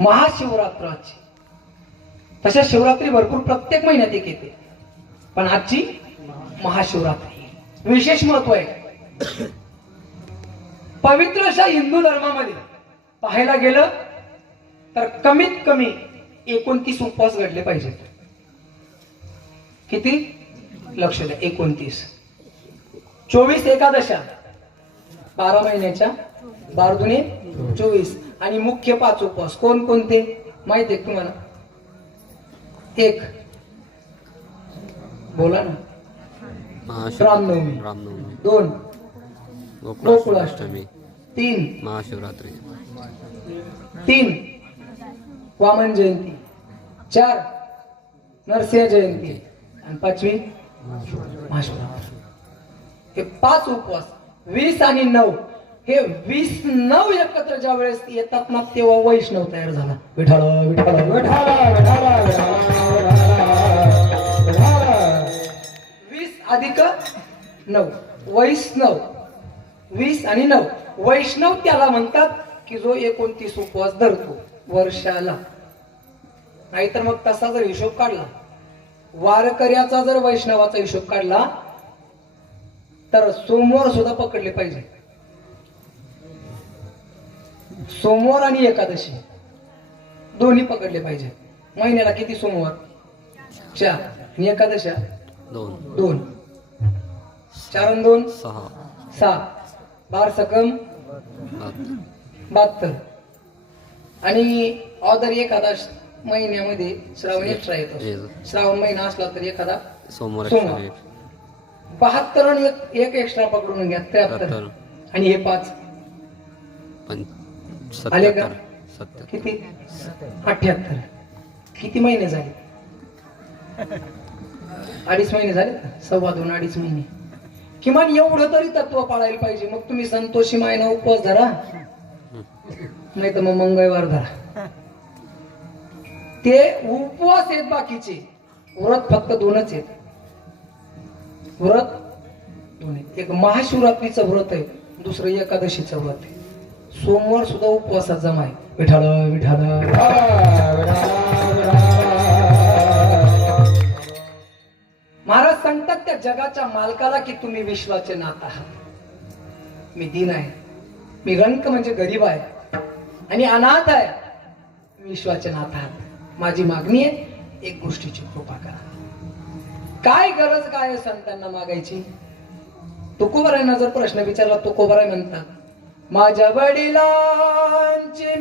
महाशिवरात्राची. तशा शिवरात्री भरपूर प्रत्येक महिन्यात एक येते, पण आजची महाशिवरात्री विशेष महत्व आहे. पवित्र अशा हिंदू धर्मामध्ये पाहायला गेलं तर कमीत कमी 29 उपवास घडले पाहिजेत. किती? लक्ष द्या, 29. 24 एकादशा 12 महिन्याच्या, 12 दुने 24. आणि मुख्य 5 उपवास कोण कोणते माहिती आहे तुम्हाला? एक बोला ना. रामनवमी. 2 गोकुळाष्टमी. 3 महाशिवरात्री. 3 वामन जयंती. 4 नरसिंह जयंती. आणि 5वी महाशिवरात्री. हे 5 उपवास 20 आणि 9 हे 20-9 एकत्र ज्या वेळेस येतात ना तेव्हा वैष्णव तयार झाला. विठ्ठल विठ्ठल विठ्ठल 20 अधिक 9 वैष्णव. 20 आणि 9 वैष्णव त्याला म्हणतात की जो 29 उपवास धरतो वर्षाला. नाहीतर मग तसा जर हिशोब काढला, वारकऱ्याचा जर वैष्णवाचा हिशोब काढला तर सोमवार सुद्धा पकडले पाहिजे. सोमवार आणि एकादशी दोन्ही पकडले पाहिजे. महिन्याला किती सोमवार? 4. आणि एकादशा 2. 4 आणि 2 6. 12 सकम 72. आणि ऑदर एखादा महिन्यामध्ये श्रावण एक्स्ट्रा येतो. श्रावण महिना असला तर एखादा सोमवार. 72 आणि एक एक्स्ट्रा पकडून घ्या 73. आणि हे 5 आले का? किती? 78. किती महिने झाले? 2.5 महिने झाले. 2.25 महिने. किमान एवढं तरी तत्व पाळायला पाहिजे. मग तुम्ही संतोषी मायना उपवास धरा, नाही तर मग मंगळवार धरा. ते उपवास आहेत बाकीचे, व्रत फक्त 2च आहेत. व्रत 2 आहेत. एक महाशिवरात्रीचं व्रत आहे, दुसरं एकादशीचं व्रत आहे. सोमवार सुद्धा उपवासात जमा आहे. विठ्ठल विठ्ठल. महाराज सांगतात त्या जगाच्या मालकाला की तुम्ही विश्वाचे नाथ आहात. मी दीन आहे, मी रंक म्हणजे गरीब आहे आणि अनाथ आहे. विश्वाचे नाथ आहात. माझी मागणी आहे, एक गोष्टीची कृपा करा. काय गरज काय आहे संतांना मागायची? तुकोबारायांना जर प्रश्न विचारला, तुकोबाराय म्हणतात माझ्या वडिलांची